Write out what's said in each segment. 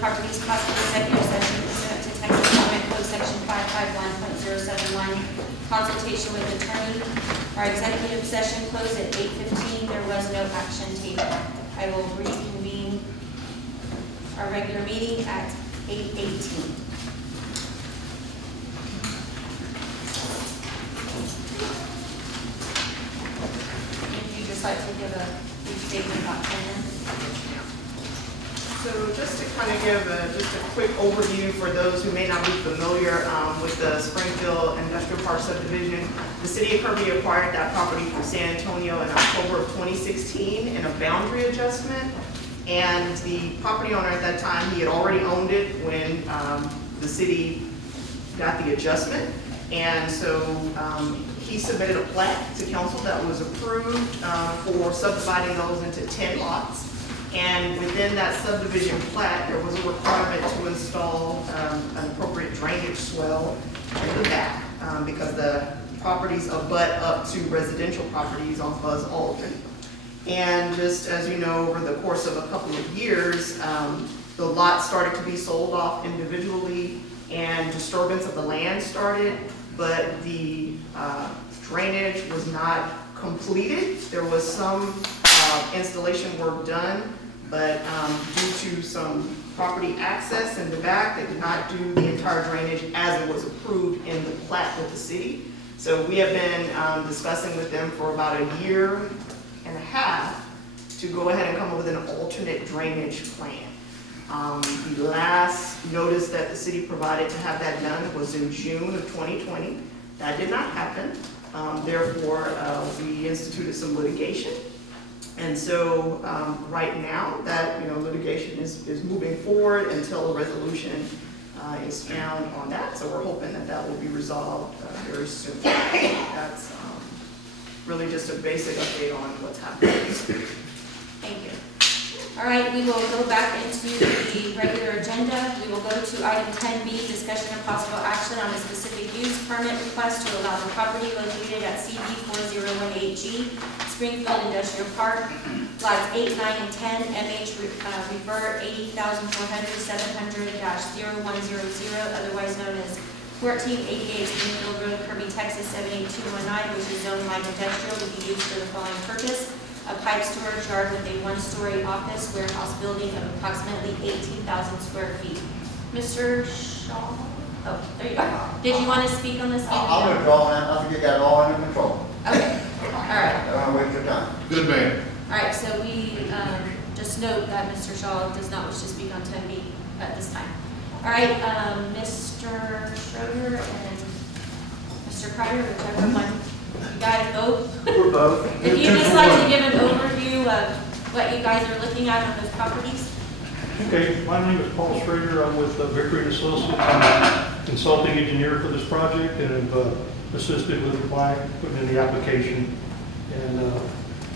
properties, possible executive session pursuant to Texas Government Code Section 551.071, consultation with attorney. Our executive session closed at 8:15. There was no action taken. I will reconvene our regular meeting at 8:18. If you just like to give a brief statement about Shannon. So just to kind of give just a quick overview for those who may not be familiar with the Springfield Industrial Park subdivision, the city of Kirby acquired that property from San Antonio in October of 2016 in a boundary adjustment. And the property owner at that time, he had already owned it when the city got the adjustment. And so he submitted a plat to council that was approved for subdividing those into 10 lots. And within that subdivision plat, there was a requirement to install an appropriate drainage swell in the back because the properties abut up to residential properties on Buzz Aldrin. And just as you know, over the course of a couple of years, the lots started to be sold off individually and disturbance of the land started, but the drainage was not completed. There was some installation work done, but due to some property access in the back, they did not do the entire drainage as it was approved in the plat with the city. So we have been discussing with them for about a year and a half to go ahead and come up with an alternate drainage plan. The last notice that the city provided to have that done was in June of 2020. That did not happen. Therefore, we instituted some litigation. And so right now that litigation is moving forward until a resolution is found on that. So we're hoping that that will be resolved very soon. That's really just a basic update on what's happening. Thank you. All right, we will go back into the regular agenda. We will go to item 10B, discussion of possible action on a specific use permit request to allow the property located at CD 4018G, Springfield Industrial Park, lots 8, 9, and 10, MH revert 80,400-700-0100, otherwise known as 1488 Springfield Road, Kirby, Texas 78219, which is zoned light industrial to be used for the following purpose: a pipe storage yard with a one-story office warehouse building of approximately 18,000 square feet. Mr. Shaw? Oh, there you go. Did you want to speak on this? I'll withdraw that. I think you got it all under control. Okay. All right. I don't want to waste your time. Good man. All right, so we just note that Mr. Shaw does not wish to speak on 10B at this time. All right, Mr. Schroeder and Mr. Kreider, whichever one. You guys both? We're both. If you just like to give an overview of what you guys are looking at on those properties. Okay, my name is Paul Schrader. I'm with Vickery & Associates. I'm a consulting engineer for this project and have assisted with the client putting in the application. And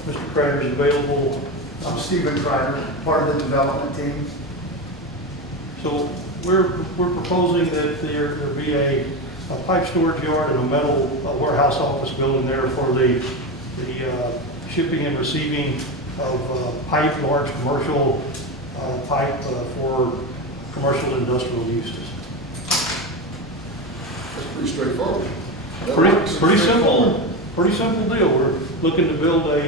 Mr. Kreider is available. I'm Stephen Kreider, part of the development team. So we're proposing that there be a pipe storage yard and a metal warehouse office building there for the shipping and receiving of pipe, large commercial pipe for commercial industrial uses. That's pretty straightforward. Pretty simple deal. We're looking to build a,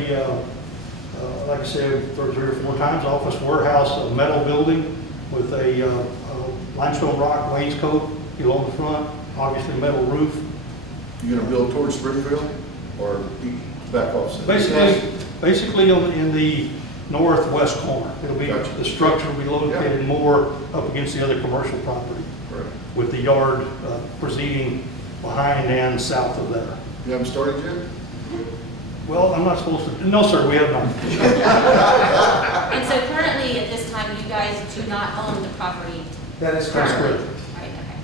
like I said, 3 or 4 times, office warehouse, a metal building with a limestone rock wainscot along the front, obviously metal roof. You gonna build towards Springfield or back off? Basically in the northwest corner. It'll be, Gotcha. the structure will be located more up against the other commercial property, Right. with the yard proceeding behind and south of there. You haven't started yet? Well, I'm not supposed to, no sir, we have not. And so currently at this time, you guys do not own the property. That is That's correct. correct. Right, okay.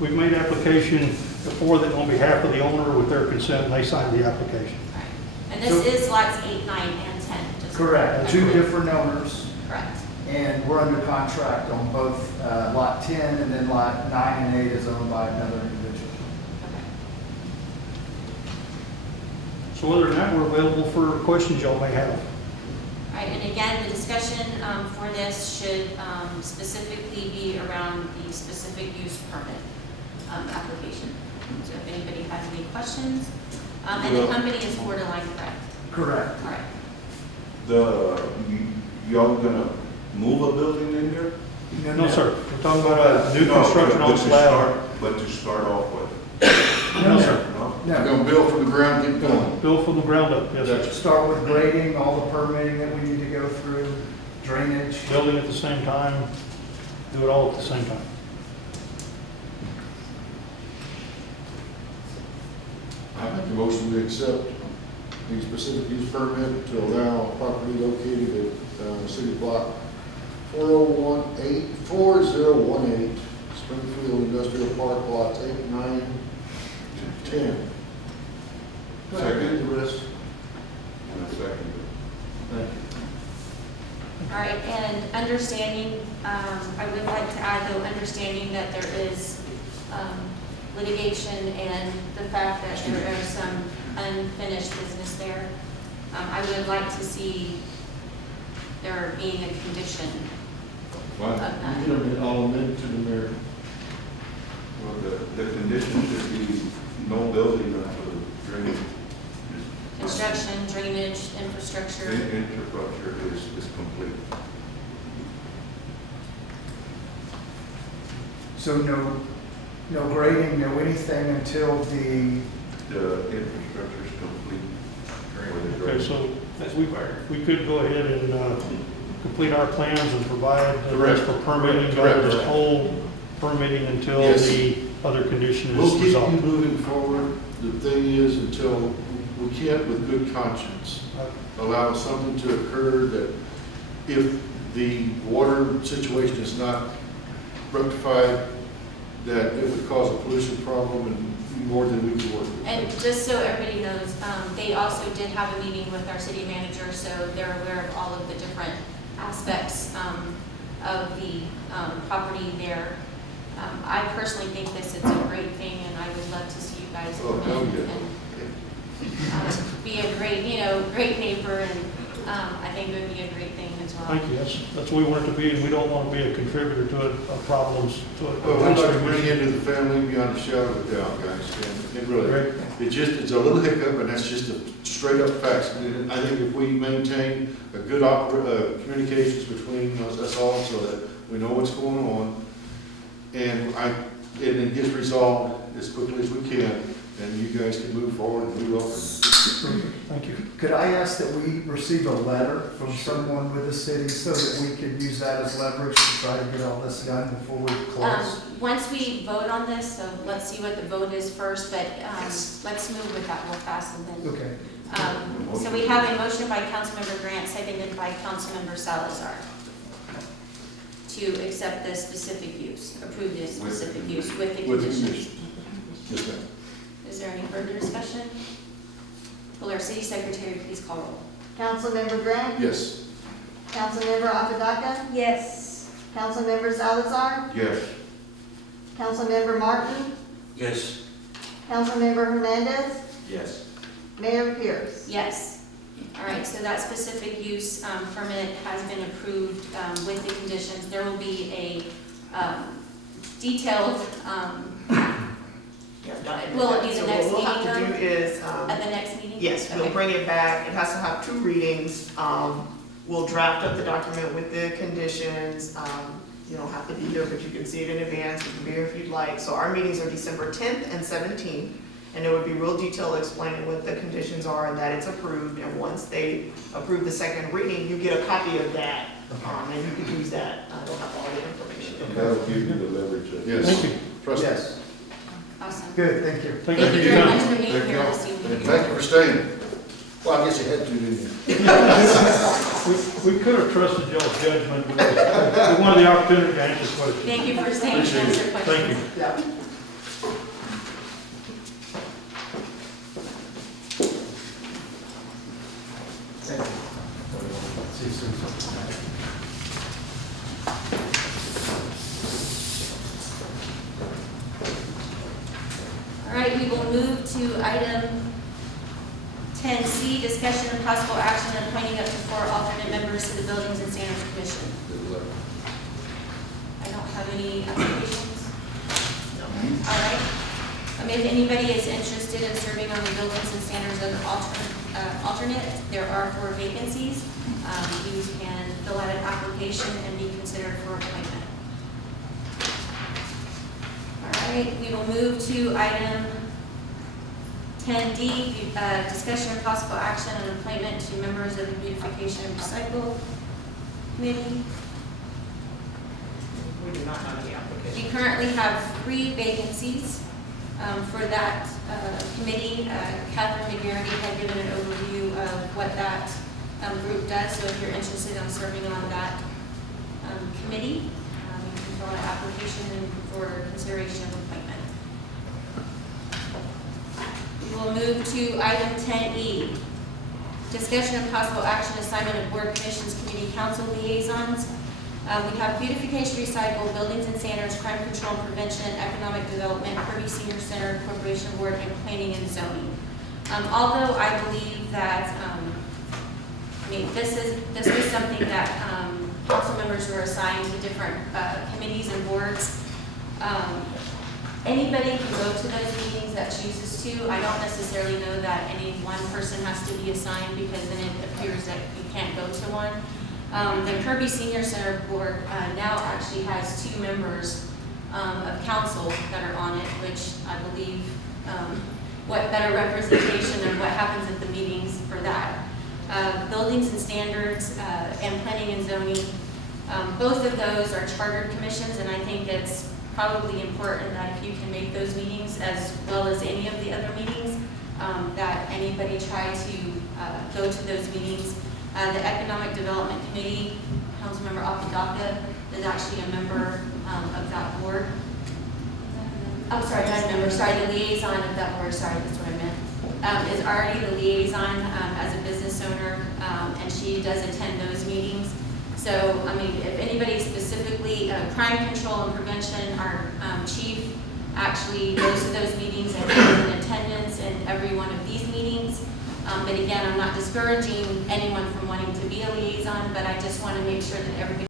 We've made application before that on behalf of the owner with their consent, and they signed the application. All right. And this is lots 8, 9, and 10. Just Correct. 2 different owners, Correct. and we're under contract on both lot 10 and then lot 9 and 8 is owned by another individual. Okay. So other than that, we're available for questions y'all may have. All right, and again, the discussion for this should specifically be around the specific use permit application. So if anybody has any questions, and the company is Borderline, correct? Correct. All right. Y'all gonna move a building in there? No, sir, we're talking about a new construction on slab. But to start off with, No, sir, no? You're No, gonna build from the ground, get going? built from the ground up, yes, sir. start with grading, all the permitting that we need to go through, drainage. Building at the same time, do it all at the same time. I make the motion to accept the specific use permit to allow property located at City Block 4018 Springfield Industrial Park, lots 8, 9, to 10. Second. The rest. And a second. Thank you. All right, and understanding, I would like to add though, understanding that there is litigation and the fact that there is some unfinished business there. I would like to see there being a condition Fine. of that. You get them all amended to the mayor. Well, the condition should be no building until drainage Construction, drainage, infrastructure. infrastructure is complete. So no grading, no anything until the, The infrastructure is complete. For the Okay, drainage. so we could go ahead and complete our plans and provide the rest for permitting, but Correct. just hold permitting until Yes. the other condition is We'll keep you resolved. moving forward. The thing is, until we can't with good conscience allow something to occur that if the water situation is not rectified, that it would cause a pollution problem and more than we can work with. And just so everybody knows, they also did have a meeting with our city manager, so they're aware of all of the different aspects of the property there. I personally think it's a great thing, and I would love to see you guys Oh, come in hell yeah. and be a great, great neighbor, and I think it would be a great thing as well. Thank you, that's what we want it to be, and we don't want to be a contributor to it, of problems to it. Well, we'd like to bring into the family beyond a shadow of a doubt, guys, and really, Right. it's a little hiccup, and that's just a straight up facts. And I think if we maintain a good communications between us all so that we know what's going on, and it gets resolved as quickly as we can, and you guys can move forward and we welcome. Thank you. could I ask that we receive a letter from someone with the city so that we could use that as leverage to try to get all this done before we close? Once we vote on this, so let's see what the vote is first, but let's move with that real fast and then. Okay. So we have a motion by Councilmember Grant, seconded by Councilmember Salazar, to accept the specific use, approve this specific use with the With the conditions. Yes, ma'am. Is there any further discussion? Will our city secretary please call roll? Councilmember Grant? Yes. Councilmember Apodaca? Yes. Councilmember Salazar? Yes. Councilmember Martin? Yes. Councilmember Hernandez? Yes. Mayor Pierce? Yes. All right, so that specific use permit has been approved with the conditions. There will be a detailed, will it be the So next what we'll have meeting to do is, at the next meeting? yes, we'll Okay. bring it back. It has to have 2 readings. We'll draft up the document with the conditions. You don't have to be here, but you can see it in advance. You can be here if you'd like. So our meetings are December 10th and 17th. And it would be real detailed explaining what the conditions are and that it's approved. And once they approve the second reading, you get a copy of that. And you can use that. I don't have all the information. That'll give you the leverage. Yes. Thank you. Trust me. Yes, Awesome. good, thank you. Thank Thank you you for your very much time. for being Thank here y'all. this evening. And thank you for staying. Well, I guess you had to, didn't you? We could have trusted y'all's judgment, but we wanted the opportunity to answer questions. Thank you for staying and Appreciate answer questions. Thank you. Yeah. Thank you. See you soon. All right, we will move to item 10 10C, discussion and possible action on appointing up to 4 alternate members to the Buildings and Standards Commission. I don't have any applications. All right. If anybody is interested in serving on the Buildings and Standards as an alternate, there are 4 vacancies. You can fill out an application and be considered for appointment. All right, we will move to item 10D, discussion and possible action on appointment to members of the Beautification and Recycle Committee. We do not have any We applications. currently have 3 vacancies for that committee. Catherine McGarity had given an overview of what that group does, so if you're interested in serving on that committee, you can fill out an application for consideration of appointment. We will move to item 10E, discussion of possible action, assignment of board commissions, committee, council liaisons. We have Beautification, Recycle, Buildings and Standards, Crime Control and Prevention, Economic Development, Kirby Senior Center, Corporation Board, and Planning and Zoning. Although I believe that, this was something that council members were assigned to different committees and boards. Anybody can go to those meetings that chooses to. I don't necessarily know that any one person has to be assigned, because then it appears that you can't go to one. The Kirby Senior Center Board now actually has 2 members of council that are on it, which I believe what better representation of what happens at the meetings for that. Buildings and Standards and Planning and Zoning, both of those are chartered commissions, and I think it's probably important that if you can make those meetings as well as any of the other meetings, that anybody try to go to those meetings. The Economic Development Committee, Councilmember Apodaca is actually a member of that board. I'm sorry, not a member, sorry, the liaison of that board, sorry, that's what I meant, is already the liaison as a business owner, and she does attend those meetings. So, if anybody specifically, Crime Control and Prevention, our chief actually goes to those meetings and is in attendance in every one of these meetings. But again, I'm not discouraging anyone from wanting to be a liaison, but I just want to make sure that everybody